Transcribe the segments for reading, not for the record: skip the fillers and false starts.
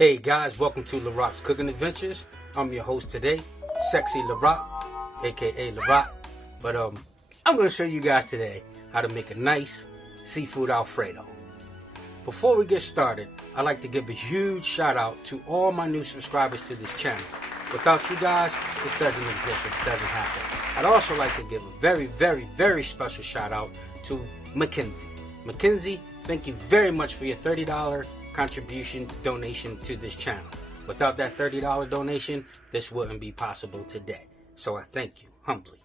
Hey guys, welcome to Larockscooking Adventures. I'm your host today, Sexy Larock, aka Larock. But I'm going to show you guys today how to make a nice seafood Alfredo. Before we get started, I'd like to give a huge shout out to all my new subscribers to this channel. Without you guys, this doesn't exist, it doesn't happen. I'd also like to give a very special shout out to Mackenzie. Mackenzie, thank you very much for your $30 contribution donation to this channel. Without that $30 donation, this wouldn't be possible today. So I thank you humbly.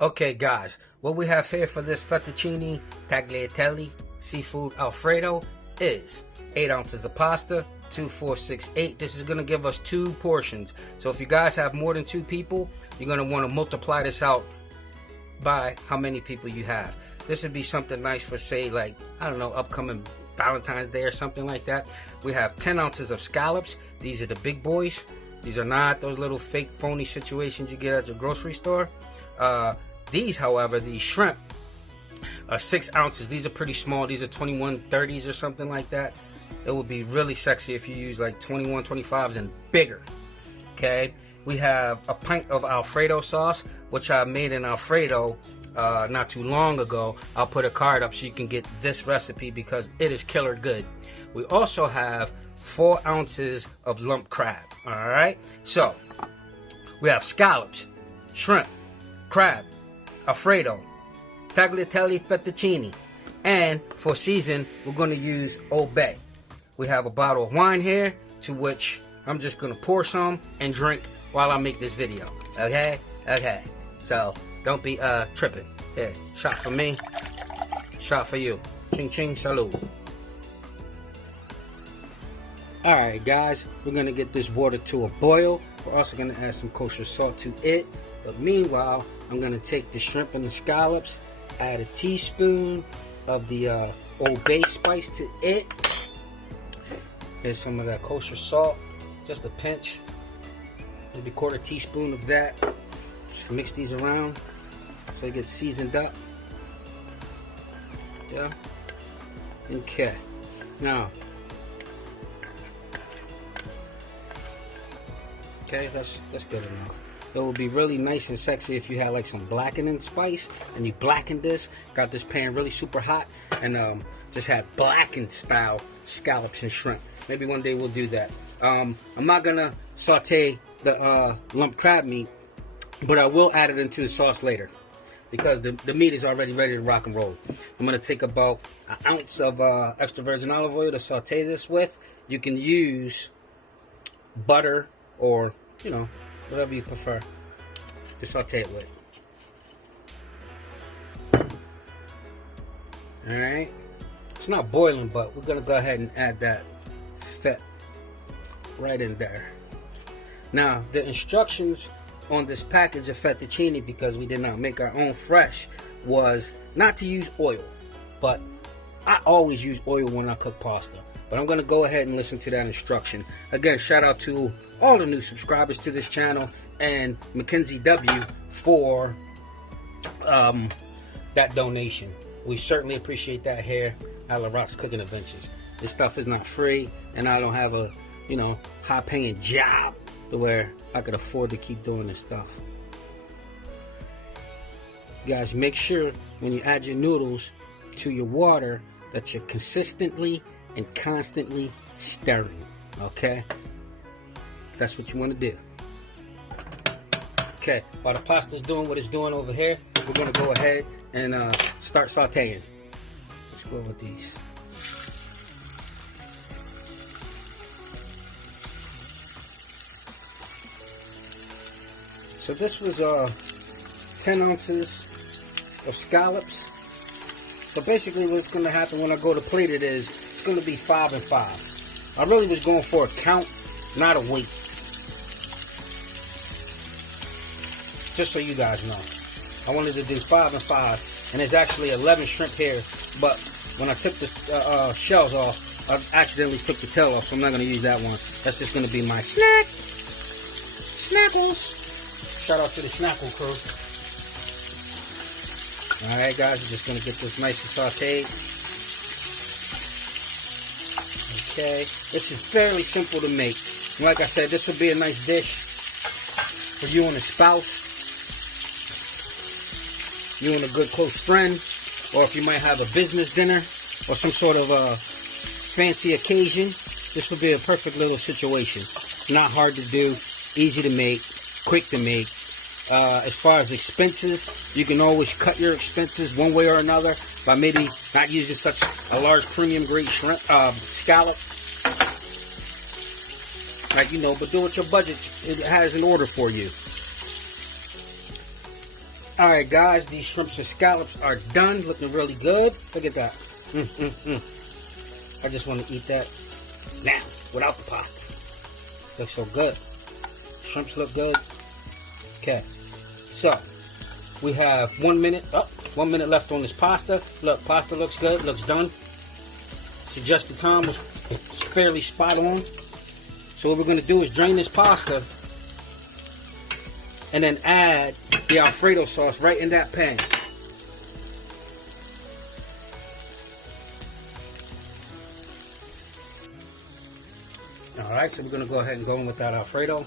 Okay guys, what we have here for this fettuccine tagliatelle seafood Alfredo is 8 ounces of pasta, 2, 4, 6, 8. This is going to give us 2 portions. So if you guys have more than 2 people, you're going to want to multiply this out by how many people you have. This would be something nice for, say, like, I don't know, upcoming Valentine's Day or something like that. We have 10 ounces of scallops. These are the big boys. These are not those little fake phony situations you get at your grocery store. These, however, these shrimp are 6 ounces. These are pretty small. These are 2130s or something like that. It would be really sexy if you use like 2125s and bigger. Okay, we have a pint of Alfredo sauce, which I made in Alfredo not too long ago. I'll put a card up so you can get this recipe because it is killer good. We also have 4 ounces of lump crab. All right, so we have scallops, shrimp, crab, Alfredo, tagliatelle fettuccine, and for season we're going to use Old Bay. We have a bottle of wine here, to which I'm just going to pour some and drink while I make this video. Okay? Okay. So, don't be tripping. Here, shot for me, shot for you. Ching ching, salute. Alright guys, we're going to get this water to a boil. We're also going to add some kosher salt to it. But meanwhile, I'm going to take the shrimp and the scallops, add a teaspoon of the Old Bay spice to it. Here's some of that kosher salt, just a pinch, maybe 1/4 teaspoon of that. Just mix these around so they get seasoned up. Yeah. Okay. Now, okay, that's good enough. It would be really nice and sexy if you had like some blackening spice and you blackened this, got this pan really super hot, and just had blackened style scallops and shrimp. Maybe one day we'll do that. I'm not gonna saute the lump crab meat, but I will add it into the sauce later because the meat is already ready to rock and roll. I'm gonna take about 1 ounce of extra virgin olive oil to saute this with. You can use butter or, you know, whatever you prefer to saute it with. Alright. It's not boiling, but we're going to go ahead and add that fat right in there. Now, the instructions on this package of fettuccine, because we did not make our own fresh, was not to use oil. But I always use oil when I cook pasta. But I'm going to go ahead and listen to that instruction. Again, shout out to all the new subscribers to this channel and Mackenzie W for that donation. We certainly appreciate that here at Larockscooking Adventures. This stuff is not free, and I don't have a, you know, high-paying job to where I could afford to keep doing this stuff. Guys, make sure when you add your noodles to your water that you're consistently and constantly stirring, okay? That's what you want to do. Okay, while the pasta's doing what it's doing over here, we're going to go ahead and start sauteing. Let's go with these. So this was 10 ounces of scallops. So basically what's going to happen when I go to plate it is, it's going to be 5 and 5. I really was going for a count, not a weight. Just so you guys know. I wanted to do 5 and 5. And there's actually 11 shrimp here. But when I took the shells off, I accidentally took the tail off. So I'm not going to use that one. That's just going to be my snack. Snackles. Shout out to the Snackle crew. Alright guys, we're just going to get this nice and sauteed. Okay, this is fairly simple to make. Like I said, this will be a nice dish for you and a spouse, you and a good close friend, or if you might have a business dinner or some sort of fancy occasion. This would be a perfect little situation. Not hard to do, easy to make, quick to make. As far as expenses, you can always cut your expenses one way or another by maybe not using such a large premium grade shrimp scallop. Like, you know, but do what your budget it has in order for you. Alright guys, these shrimps and scallops are done, looking really good. Look at that. I just want to eat that now, without the pasta. Looks so good. Shrimps look good. Okay. So, we have 1 minute, 1 minute left on this pasta. Look, pasta looks good, looks done. Suggested time was fairly spot on. So what we're going to do is drain this pasta and then add the Alfredo sauce right in that pan. Alright, so we're going to go ahead and go in with that Alfredo.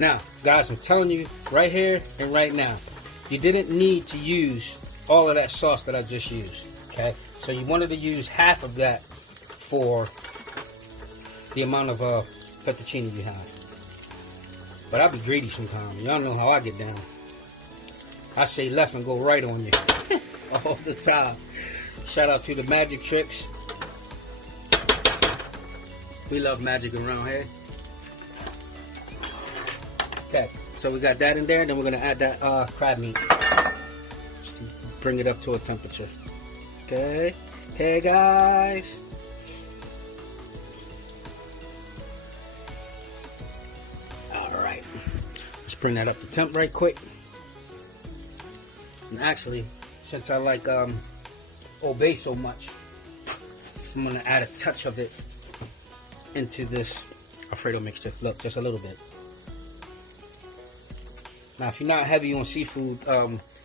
Now, guys, I'm telling you right here and right now, you didn't need to use all of that sauce that I just used, okay? So you wanted to use half of that for the amount of fettuccine you have. But I'll be greedy sometimes. Y'all know how I get down. I say left and go right on you all the time. Shout out to the magic tricks. We love magic around here. Okay, so we got that in there, and then we're going to add that crab meat. Just to bring it up to a temperature. Okay, okay guys. Alright, let's bring that up to temp right quick. And actually, since I like Old Bay so much, I'm going to add a touch of it into this Alfredo mixture. Look, just a little bit. Now, if you're not heavy on seafood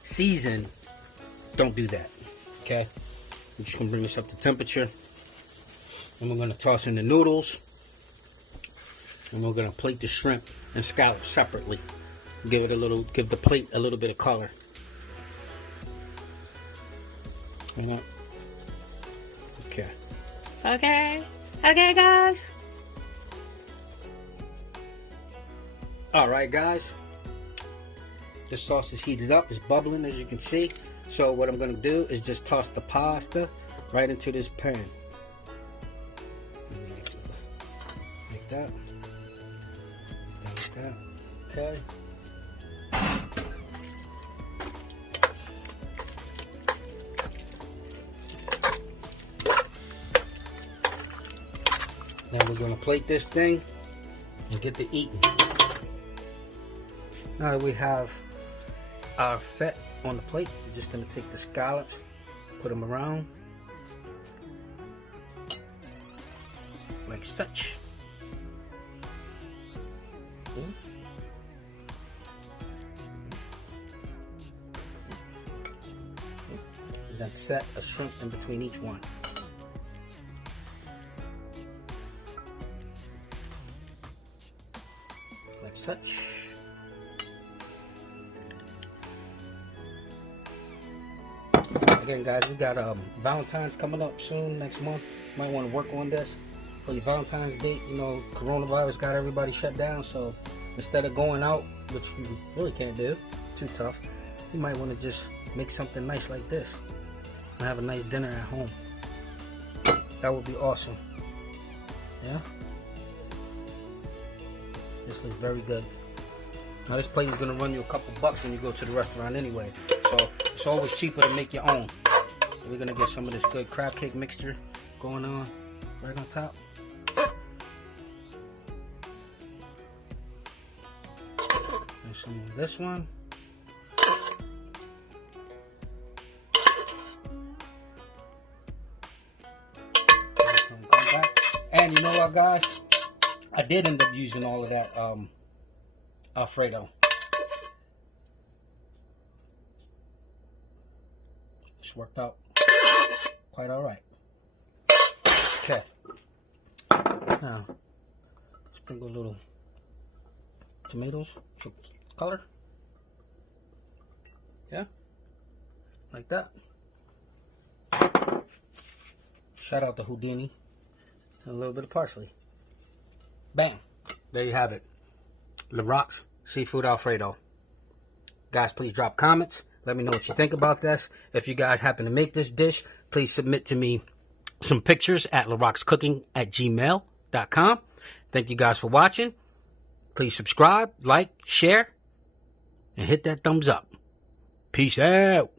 season, don't do that, okay? I'm just going to bring this up to temperature. And we're going to toss in the noodles. And we're going to plate the shrimp and scallops separately. Give the plate a little bit of color. Okay. Okay. Okay, guys. Alright, guys. This sauce is heated up. It's bubbling, as you can see. So what I'm going to do is just toss the pasta right into this pan. Like that. Like that. Okay. Now we're going to plate this thing and get to eating. Now that we have our fat on the plate, we're just going to take the scallops, put them around like such. And then set a shrimp in between each one. Like such. Again, guys, we got Valentine's coming up soon, next month. Might want to work on this for your Valentine's date. You know, coronavirus got everybody shut down, so instead of going out, which you really can't do, too tough, you might want to just make something nice like this and have a nice dinner at home. That would be awesome. Yeah? This looks very good. Now this plate is going to run you a couple bucks when you go to the restaurant anyway. So it's always cheaper to make your own. So we're going to get some of this good crab cake mixture going on right on top. And some of this one. And you know what, guys? I did end up using all of that Alfredo. It's worked out quite all right. Okay. Now, sprinkle a little tomatoes for color. Yeah, like that. Shout out to Houdini. And a little bit of parsley. Bam. There you have it. Larocks Seafood Alfredo. Guys, please drop comments. Let me know what you think about this. If you guys happen to make this dish, please submit to me some pictures at larockscooking@gmail.com. Thank you guys for watching. Please subscribe, like, share, and hit that thumbs up. Peace out.